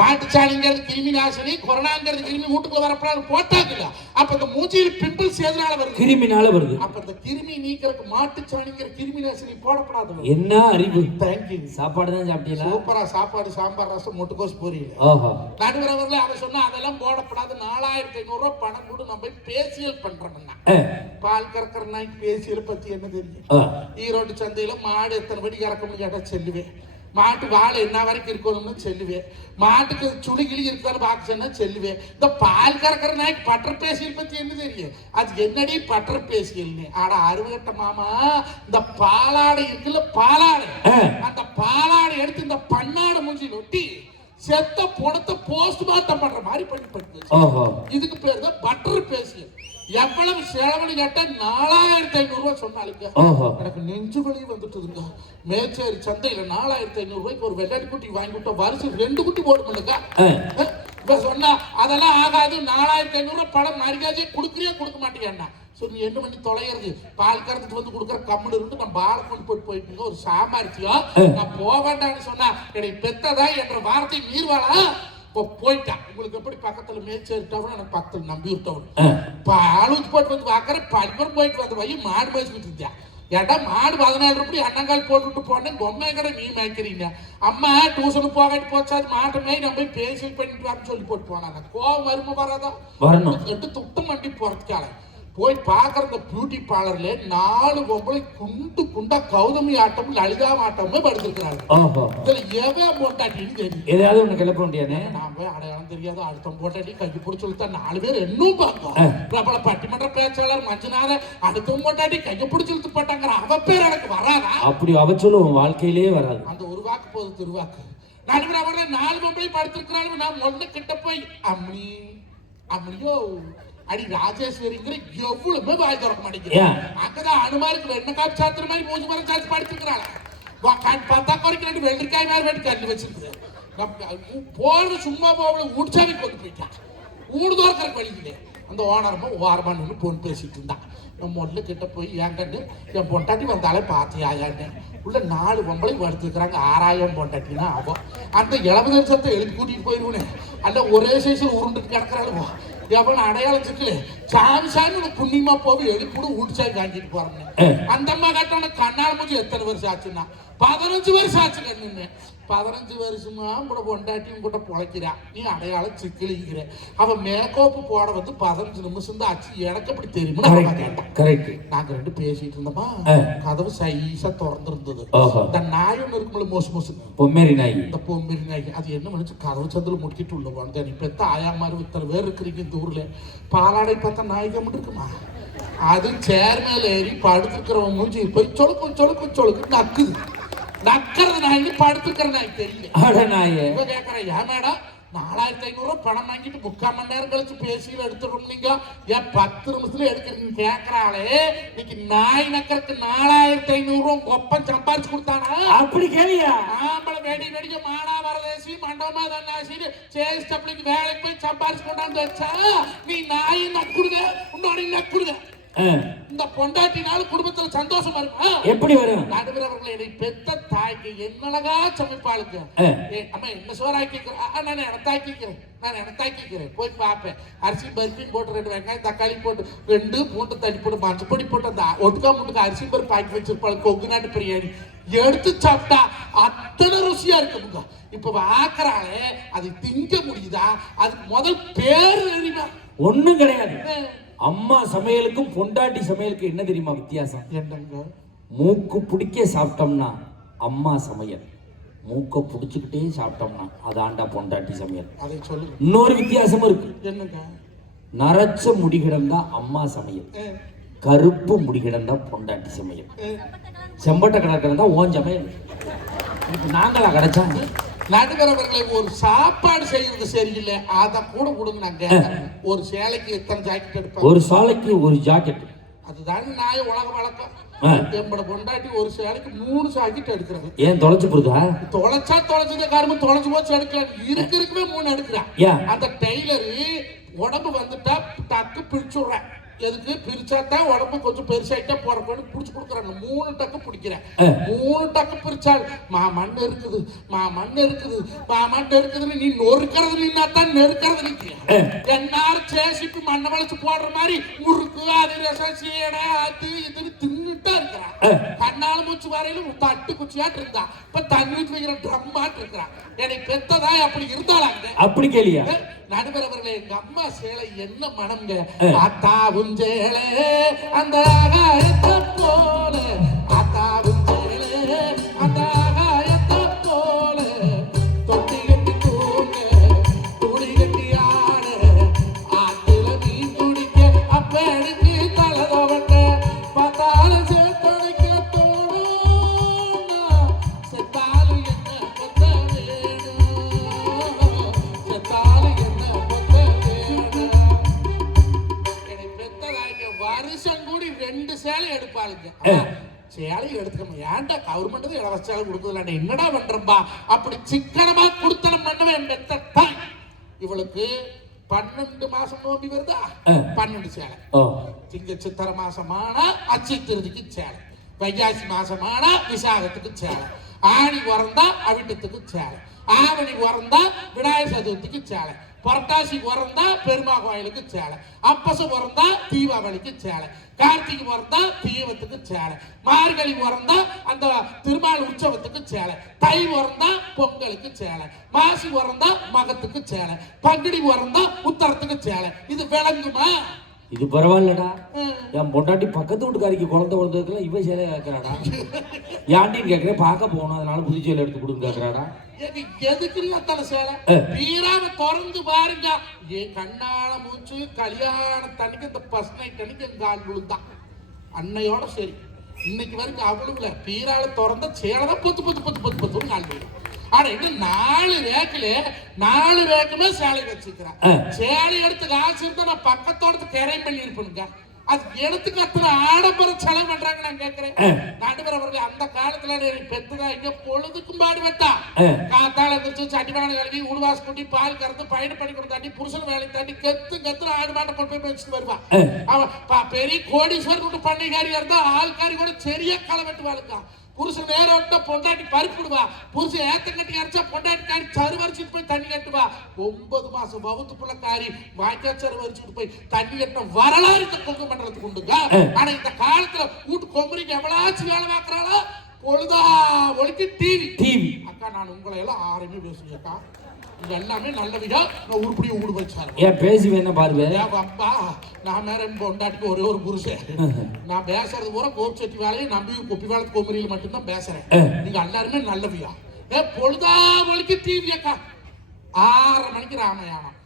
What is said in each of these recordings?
மாட்டுச்சாணிங்கிறது கிருமி நாசினி கொரோனாங்கிறது கிருமி வீட்டுக்குள்ள வரப்படாது போட்டாங்கல்ல அப்ப இந்த மூஞ்சியில் பிம்பிள்ஸ் எதனால வருது. கிருமினால வருது. அப்ப இந்த கிருமி நீக்கிறதுக்கு மாட்டுச்சாணிங்கிற கிருமி நாசினி போடப்படாது. என்ன அறிவு? தேங்க்யூ சாப்பாடு தான் சாப்பிட்டீங்களா? சூப்பரா சாப்பாடு சாம்பார் ரசம் முட்டைக்கோஸ் பொரியல். ஓஹோ. நடுவர் அவர்களே அவன் சொன்னா அதெல்லாம் போடப்படாது. நாலாயிரத்தி ஐநூறு ரூபாய் பணம் கொடு. நம்ம பேசியல் பண்றோம்னா பால் கறக்கிற நாய்க்கு பேசியல் பத்தி என்ன தெரியும். ஈரோடு சந்தையில மாடு எத்தனை படி இறக்கணும்னு கேட்டா செல்லுவேன். மாட்டு வாழை என்ன வரைக்கும் இருக்கணும்னு செல்லுவேன். மாட்டுக்கு சுடுகிளி இருக்கான்னு பார்க்க சொன்னா செல்லுவேன். இந்த பால் கறக்கிற நாய்க்கு பட்டர் பேசியல் பத்தி என்ன தெரியும்? அது என்னடி பட்டர் பேசியல்னு ஆட அறுவகட்ட மாமா இந்த பாலாடை இருக்குல்ல பாலாடை. அந்த பாலாடை எடுத்து இந்த பண்ணாடை மூஞ்சி ஒட்டி செத்த பணத்தை போஸ்ட்மார்ட்டம் பண்ற மாதிரி பண்ணி பண்ணி இதுக்கு பேர் தான் பட்டர் பேசியல் எவ்வளவு செலவழி கேட்டா நாலாயிரத்தி ஐநூறு ரூபாய் சொன்னாலுங்க எனக்கு நெஞ்சு வலி வந்துட்டுதுங்க. மேச்சேரி சந்தையில நாலாயிரத்தி ஐநூறு ரூபாய்க்கு ஒரு வெள்ளாட்டு குட்டி வாங்கி விட்டா வருஷம் ரெண்டு குட்டி போடுமில்லுங்க. ஆ, இப்ப சொன்னா அதெல்லாம் ஆகாது நாலாயிரத்தி ஐநூறு ரூபாய் படம் மரியாதையே கொடுக்குறியா கொடுக்க மாட்டேங்கண்ணா சரி நீ என்ன பண்ணி தொலைகிறது. பால் கறந்துட்டு வந்து கொடுக்குற கம்முன்னு இருந்து நான் பால் கொண்டு போட்டு போயிட்டு ஒரு சாமர்த்தியம் நான் போக வேண்டாம்னு சொன்னா என்னை பெத்ததா என்ற வார்த்தை மீறுவாளா? இப்போ போயிட்டான். உங்களுக்கு எப்படி பக்கத்துல மேய்ச்சேரி டவுன் எனக்கு பக்கத்துல நம்பியூர் டவுன் ஆ. பால் ஊற்றி போட்டு வந்து பார்க்குற படிப்பர் போயிட்டு வந்து வை மாடு மேய்ச்சிட்டு இருந்தியா ஏடா மாடு பதினாலு ரூபாய் அண்ணங்கால் போட்டுட்டு போனேன். பொம்மை கடை நீ மேய்க்கிறீங்க? அம்மா டியூஷனுக்கு போகாட்டி போச்சா? அது மாட்டை மேய் நம்ம போய் பேசி பண்ணிட்டு வரேன்னு சொல்லி போட்டு போனாங்க. கோவம் வருமா வராதா? வரணும். ரெண்டு துட்டம் வண்டி போறதுக்கால போய் பார்க்குற இந்த பியூட்டி பார்லர்ல நாலு பொம்பளை குண்டு குண்டா கௌதமி ஆட்டமும் லலிதா ஆட்டமும் படுத்திருக்கிறாங்க. இதுல எவன் போட்டாட்டின்னு தெரியும். ஏதாவது ஒண்ணு கிளப்ப முடியாதே நான் போய் அடையாளம் தெரியாத அடுத்த போட்டாட்டி கைக்கு பிடிச்சி நாலு பேர் இன்னும் பார்ப்போம். பிரபல பட்டிமன்ற பேச்சாளர் மஞ்சனார அடுத்த போட்டாட்டி கையை பிடிச்சி போட்டாங்கிற அவ பேர் எனக்கு வராதா? அப்படி அவச்சொல்லும் உன் வாழ்க்கையிலேயே வராது. அந்த ஒரு வாக்கு போது திருவாக்கு. நடுவர் அவர்கள நாலு பொம்பளை படுத்திருக்கிறாலும் நான் முதல்ல கிட்ட போய் அம்மணி அம்மணியோ அடி ராஜேஸ்வரிங்கிற எவ்வளவுமே வாய் திறக்க மாட்டேங்கிறேன் ஏன்? அங்கதான் அனுமாருக்கு வெண்ணெய் காப்பு சாத்துற மாதிரி மூஞ்சி மரம் சாச்சு படுத்திருக்கிறாள் பார்த்தா குறைக்கு ரெண்டு வெள்ளரிக்காய் மாதிரி வெட்டி கல்லு வச்சிருக்கு. போறது சும்மா போகல உடிச்சாவிக்கு வந்து போயிட்டான். ஊடு தோறக்கிறக்கு வழியிலே. அந்த ஓனரமா ஓரமா நின்று பொண்ணு பேசிட்டு இருந்தான் நான் முதல்ல கிட்ட போய் என் கண்டு என் பொண்டாட்டி வந்தாலே பார்த்தியாயான்னு உள்ள நாலு பொம்பளை படுத்துக்கிறாங்க. ஆறாயிரம் பொண்டாட்டினா அவன் அந்த இளவு நிமிஷத்தை எழுதி கூட்டிட்டு போயிருவனே. அல்ல ஒரே சைஸ்ல உருண்டுட்டு கிடக்குறாளுவோ. எவன் சாமி உனக்கு புண்ணியமா போய் எழுப்பிடு ஊடிச்சாய் வாங்கிட்டு போறேன்னு. அந்த அம்மா கண்ணால் முடிஞ்சு எத்தனை வருஷம் ஆச்சுன்னா? பதினஞ்சு வருஷம் ஆச்சு கண்ணுன்னு பதினஞ்சு வருஷமா கூட பொண்டாட்டியும் கூட பொழைக்கிறா. நீ அடையாளம் சிக்கலிங்கிற. அவன் மேக்கோப்பு போட வந்து பதினஞ்சு நிமிஷம் தான் ஆச்சு. எனக்கு அப்படி தெரியுமா கேட்டான். கரெக்ட் நாங்க ரெண்டு பேசிட்டு இருந்தோமா. கதவு சைஸா திறந்திருந்தது. இந்த நாய் ஒண்ணு இருக்கும்போது மோசு மோசு. பொம்மேரி நாய். இந்த பொம்மிரி நாய். அது என்ன பண்ணுச்சு கதவு சந்தில் முட்டிட்டு உள்ள வந்த நீ பெத்த ஆயா மாதிரி இத்தனை பேர் இருக்கிறீங்க இந்த ஊர்ல. பாலாடை பார்த்தா நாய்க்க மட்டும் இருக்குமா? அது சேர் மேல ஏறி படுத்துக்கிறவன் மூஞ்சி போய் சொலுக்கும் சொலுக்கும் சொலுக்கு நக்குது நக்கிறது நாய்னு படுத்துக்கிற நாய் தெரியல நாயே இவ கேக்குறேன் ஏன் மேடம் நாலாயிரத்தி ஐநூறு பணம் வாங்கிட்டு முக்கால் மணி நேரம் கழிச்சு பேசியில் எடுத்துக்கணும் நீங்க ஏன் பத்து நிமிஷத்துல எடுக்கிறீங்க கேக்குறாளே இன்னைக்கு நாய் நக்கறதுக்கு நாலாயிரத்தி ஐநூறு ரூபாய் கொப்பம் சம்பாரிச்சு கொடுத்தானா அப்படி கேளியா ஆம்பளை வெடி வெடிக்க மானா வரதேசி மண்டபமா தன்னாசின்னு சேஸ் டப்ளிக்கு வேலைக்கு போய் சம்பாரிச்சு கொண்டாந்து வச்சா நீ நாயை நக்குடுங்க உன்னோட நக்குடுங்க இந்த பொண்டாட்டினால குடும்பத்துல சந்தோஷமா இருக்கும்? எப்படி வரும்? நடுவர் அவர்களை என்னை பெத்த தாய்க்கு என்னழகா சமைப்பாளுங்க. அம்மா என்ன சோறாக்கிக்கிறேன் நான் எனத்தாக்கிக்கிறேன் நான் எனத்தாக்கிக்கிறேன் போய் பார்ப்பேன். அரிசி பருப்பியும் போட்டு ரெண்டு வெங்காயம் தக்காளி போட்டு ரெண்டு பூண்டு தண்ணி போட்டு மஞ்சள் பொடி போட்டு அந்த ஒட்டுக்கா முட்டுக்கு அரிசி பருப்பு ஆக்கி வச்சிருப்பாள். கொங்கு நாட்டு பிரியாணி. எடுத்து சாப்பிட்டா அத்தனை ருசியா இருக்குங்க இப்ப ஆக்குறாளே அது திங்க முடியுதா? அதுக்கு முதல் பேர் தெரியுமா ஒண்ணும் கிடையாது. அம்மா சமையலுக்கும் பொண்டாட்டி சமையலுக்கும் என்ன தெரியுமா வித்தியாசம்? என்னங்க? மூக்கு பிடிக்க சாப்பிட்டோம்னா அம்மா சமையல். மூக்க பிடிச்சிக்கிட்டே சாப்பிட்டோம்னா அதாண்டா பொண்டாட்டி சமையல். அதை சொல்லுங்க. இன்னொரு வித்தியாசமும் இருக்கு. என்னங்க? நரைச்ச முடிகிடந்தா அம்மா சமையல். கருப்பு முடிகிடந்தா பொண்டாட்டி சமையல். செம்பட்ட கலர் கிடந்தா ஓன் சமையல். நாங்களா கிடைச்சாங்க நடுவர் அவர்களை ஒரு சாப்பாடு செய்யறது சரியில்லை. அதை கூட கொடுங்க கேட்கறேன் ஒரு சேலைக்கு எத்தனை ஜாக்கெட் எடுப்பாங்க? ஒரு சாலைக்கு ஒரு ஜாக்கெட் அதுதான் நாய உலக வழக்கம். ஆ. எம்பட பொண்டாட்டி ஒரு சேலைக்கு மூணு ஜாக்கெட் எடுக்கிறது. ஏன் தொலைச்சு போடுதா? தொலைச்சா தொலைச்சது காரணம் தொலைச்சு போச்சு எடுக்கலாம். இருக்கு இருக்கவே மூணு எடுக்கிறான். அந்த டெய்லரு உடம்பு வந்துட்டா டக்கு பிடிச்சுடுறேன் எதுக்கு? பிரிச்சாதான் உடம்பு கொஞ்சம் பெருசாயிட்டா போறப்பன்னு புடிச்சு கொடுக்குறாங்க மூணு டக்கு பிடிக்கிறேன். மூணு டக்கு பிரிச்சால் மா மண் இருக்குது மா மண் இருக்குது மா மண் இருக்குதுன்னு நீ நொறுக்கிறது நின்னா தான் நெருக்கிறது நிற்க எல்லாரும் சேசிப்பு மண்ணை வளைச்சு போடுற மாதிரி முறுக்கு அதிரசம் சீடை அது இதுன்னு தின்னுட்டா இருக்கிறான் கண்ணால மூச்சு வரையிலும் தட்டு குச்சியாட்டு இருந்தா. இப்ப தண்ணி ஊற்றி வைக்கிற ட்ரம்மாட்டு இருக்கிறான் என்னை பெத்ததா அப்படி இருந்தாளாங்க அப்படி கேளியா? நடுவர் அவர்களே எங்க அம்மா சேலை என்ன மனம்ங்க அத்தாவும் சேலை அந்த போல. ஏன்டா கவர்மெண்ட் தான் இலவச சேலை கொடுக்குதுல என்னடா பண்றப்பா அப்படி சிக்கனமா கொடுத்தனம் பண்ணவன் பெத்த தாய் இவளுக்கு பன்னெண்டு மாசம் நோம்பி வருதா. பன்னெண்டு சேலை. திங்க சித்திர மாசமானா அச்சி திருதிக்கு சேலை. வைகாசி மாசமானா விசாகத்துக்கு சேலை. ஆணி உறந்தா அவிட்டத்துக்கு சேலை. ஆவணி உறந்தா விநாயகர் சதுர்த்திக்கு சேலை. புரட்டாசி பிறந்தா பெருமா கோயிலுக்கு சேலை. அப்பசு பிறந்தா தீபாவளிக்கு சேலை. கார்த்திகை பிறந்தா தீபத்துக்கு சேலை. மார்கழி பிறந்தா அந்த திருமால் உற்சவத்துக்கு சேலை. தை பிறந்தா பொங்கலுக்கு சேலை. மாசி பிறந்தா மகத்துக்கு சேலை. பங்குடி பிறந்தா உத்தரத்துக்கு சேலை. இது விளங்குமா? இது பரவாயில்லடா. என் பொண்டாட்டி பக்கத்து வீட்டுக்காரிக்கு குழந்தை பிறந்ததுக்குலாம் இவ சேலை கேட்கறாடா ஏன்டின்னு கேட்குறேன் பார்க்க போகணும். அதனால புது சேலை எடுத்து கொடுங்க கேட்கறாடா எது எதுக்கு இல்ல தலை சேலை? ஆ. வீராம திறந்து பாருங்க. என் கண்ணால மூச்சு கல்யாணத்தன்னைக்கு இந்த பஸ் நைட் அன்னைக்கு கால் விழுந்தான். அன்னையோட சரி. இன்னைக்கு வரைக்கும் இல்ல. பீரால திறந்த சேலை தான் பொத்து பொத்து பொத்து பொத்து ஆனா இன்னும் நாலு ரேக்குல நாலு ரேக்குமே சேலை வச்சுக்கிறேன் ஆ. சேலை எடுத்து காசு இருந்தா நான் பக்கத்தோட கரை பண்ணி இருப்பேனுங்க அது எடுத்துக்கு அத்தனை ஆடம்பர செலவு பண்றாங்க நான் கேட்கிறேன். நடுவர் அவர்கள் அந்த காலத்துல நீ பெத்துதா இங்க பொழுதுக்கும் பாடுபட்டா. காத்தால எந்திரிச்சு சட்டிமான கழுவி உழுவாசு கூட்டி பால் கறந்து பயணம் பண்ணி கொடுத்தாட்டி புருஷன் வேலை தாண்டி கெத்து கத்து ஆடு மாட்டை கொண்டு போய் வச்சுட்டு வருவான். அவன் பெரிய கோடீஸ்வரர் கொண்டு பண்ணைக்காரியா இருந்தா ஆள்காரி கூட சரியா களை வெட்டுவாளுங்க புருஷன் நேரம் விட்டா பொண்டாட்டி பறிப்புடுவா புருஷன் ஏத்த கட்டி அரைச்சா பொண்டாட்டி காரி சரு வரிச்சுட்டு போய் தண்ணி கட்டுவா. ஒன்பது மாசம் வகுத்து பிள்ளைக்காரி வாய்க்கா சரு வரிச்சுட்டு போய் தண்ணி கட்டின வரலாறு இந்த கொங்கு மண்டலத்துக்கு உண்டுங்க. ஆனா இந்த காலத்துல வீட்டு கொம்பரிக்கு எவ்வளாச்சும் வேலை பார்க்கறாளோ பொழுதா ஒழிக்கு டிவி டிவி அக்கா நான் உங்களை எல்லாம் ஆறுமே பேசுவேன் அக்கா. இது எல்லாமே நல்லவிதா நான் உருப்படி ஊடு வச்சாரு. ஏன் பேசி வேணா ஏன் அப்பா நான் மேல என் பொண்டாட்டிக்கு ஒரே ஒரு புருஷன். நான் பேசுறது பூரா கோப் செட்டி வேலையை நம்பி கொப்பி வேலை கோமரியில் மட்டும்தான் பேசுறேன். நீங்க எல்லாருமே நல்லவியா? ஏ பொழுதா மணிக்கு டிவி அக்கா. ஆறரை மணிக்கு ராமயானம்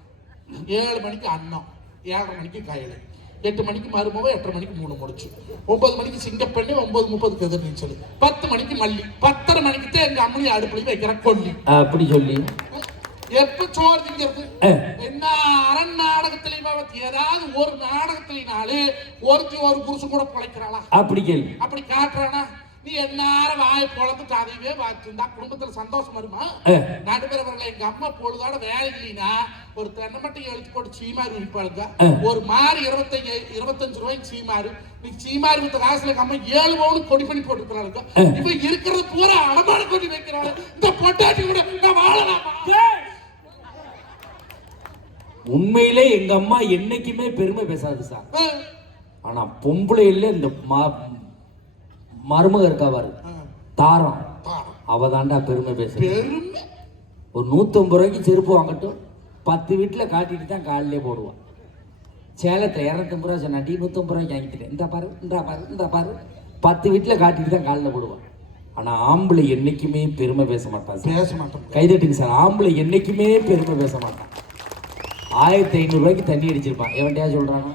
ஏழு மணிக்கு அன்னம். ஏழரை மணிக்கு கயலு எட்டு மணிக்கு மருமவ எட்டரை மணிக்கு மூணு முடிச்சு. ஒன்பது மணிக்கு சிங்கப்பண்ணி ஒன்பது முப்பதுக்கு எதிர் நீச்சல். பத்து மணிக்கு மல்லி. பத்தரை மணிக்கு தான் எங்க அம்மனி அடுப்புலையும் வைக்கிற கொல்லி. அப்படி சொல்லி. எப்ப சோறு திங்கிறது. என்ன அரண் நாடகத்திலையும் ஏதாவது ஒரு நாடகத்தினாலே ஒருத்தி ஒரு புருஷன் கூட பிழைக்கிறாளா? அப்படி கேள்வி அப்படி காட்டுறானா? நீ என்னார வாயை பொழந்துட்டு அதையவே பார்த்துருந்தா குடும்பத்துல சந்தோஷம் வருமா? ஆ. நடுவரவர்களை எங்க அம்மா பொழுதோட வேலை இல்லைன்னா ஒரு தென்னை மட்டும் எழுத்து போட்டு சீமாரி விற்பாளுங்க. ஒரு மாறு இருபத்தஞ்சு இருபத்தஞ்சு ரூபாய்க்கு சீமாறு நீ சீமாரி வித்த காசுல எங்க அம்மா ஏழு பவுன் கொடி பண்ணி போட்டுக்கிறாளுங்க இப்ப இருக்கிறது பூரா அடமான கொடி வைக்கிறாள். இந்த பொட்டாட்டி கூட நான் வாழலாமா? உண்மையிலே எங்க அம்மா என்னைக்குமே பெருமை பேசாது சார். ஆனா பொம்பளையில இந்த மருமக இருக்கா பாரு. ஆ. தாரம். அவ தாண்டா பெருமை பெருமை ஒரு நூற்றம்பது ரூபாய்க்கு செருப்பு வாங்கட்டும். பத்து வீட்டில் காட்டிட்டு தான் காலிலே போடுவான். சேலத்தை இரநூத்தம்பது ரூபா சொன்னாட்டி நூற்றம்பது ரூபாய்க்கு வாங்கிட்டேன் இந்த பாரு இந்த பாரு இந்த பாரு. பத்து வீட்டில் காட்டிட்டு தான் காலில் போடுவான். ஆனால் ஆம்பளை என்னைக்குமே பெருமை பேச மாட்டான் பேச மாட்டோம் கைதட்டுங்க சார். ஆம்பளை என்னைக்குமே பெருமை பேச மாட்டான். ஆயிரத்தி ஐநூறுரூவாய்க்கு தண்ணி அடிச்சிருப்பான் எவன்டையா சொல்கிறானோ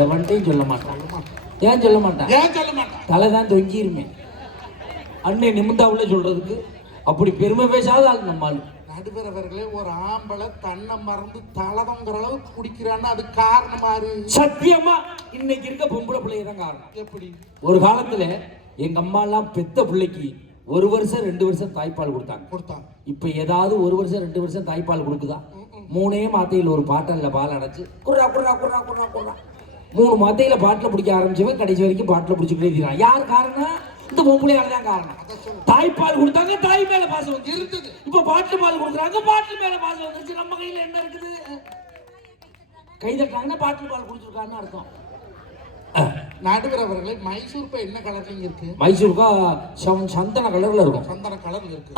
எவன்ட்டையும் சொல்ல மாட்டான். ஏன் சொல்ல மாட்டான்? ஏன் சொல்ல மாட்டான்? தலை தான் தொங்கிருமே. அன்னை நிமிந்தாவுல சொல்றதுக்கு அப்படி பெருமை பேசாத ஆள் நம்ம ஆளு நடுவர் அவர்களே ஒரு ஆம்பளை தன்னை மறந்து தலதங்கிற அளவுக்கு குடிக்கிறான்னு அது காரணமாரு சத்தியமா இன்னைக்கு இருக்க பொம்பளை பிள்ளைங்க தான் காரணம். எப்படி? ஒரு காலத்துல எங்க அம்மா எல்லாம் பெத்த பிள்ளைக்கு ஒரு வருஷம் ரெண்டு வருஷம் தாய்ப்பால் கொடுத்தாங்க. கொடுத்தாங்க. இப்ப ஏதாவது ஒரு வருஷம் ரெண்டு வருஷம் தாய்ப்பால் கொடுக்குதா? மூணே மாத்தையில் ஒரு பாட்டல்ல பால் அடைச்சு குர்ரா குர்ரா குர்ரா குர்ரா குர்ரா. மூணு மத்தையில பாட்டில் பிடிக்க ஆரம்பிச்சவன் கடைசி வரைக்கும் பாட்டில் பிடிச்சிக்கிட்டே இருக்கிறான். யார் காரணம்? இந்த பொம்பளையால தான் காரணம். தாய்ப்பால் கொடுத்தாங்க தாய் மேல பாசம் வந்து இருந்தது. இப்ப பாட்டில் பால் கொடுக்குறாங்க பாட்டில் மேல பாசம் வந்துருச்சு. நம்ம கையில என்ன இருக்குது? கை தட்டாங்கன்னா பாட்டில் பால் குடிச்சிருக்கான்னு அர்த்தம். நடுவர் அவர்களே மைசூர் என்ன கலர்ல இருக்கு? மைசூருக்கா சந்தன கலர்ல இருக்கும். சந்தன கலர்ல இருக்கு.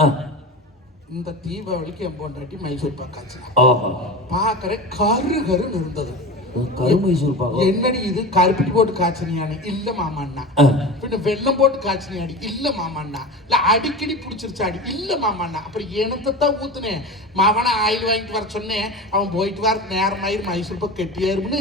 இந்த தீபாவளிக்கு என் பொண்டாட்டி மைசூர் பாக்காச்சு பாக்குற கரு கருன்னு இருந்தது. என்னடி இது? கருப்பட்டி போட்டு காய்ச்சனியானு இல்ல மாமாண்ணா. பின்ன வெள்ளம் போட்டு காய்ச்சினியாடி? இல்ல மாமாண்ணா. இல்ல அடிக்கடி பிடிச்சிருச்சாடி? இல்ல மாமாண்ணா. அப்புறம் எனத்தை தான் ஊத்துனேன். மாவனை ஆயில் வாங்கிட்டு வர சொன்னேன். அவன் போயிட்டு வர நேரம் ஆயிரு மைசூர் பாக்கு கெட்டியாருன்னு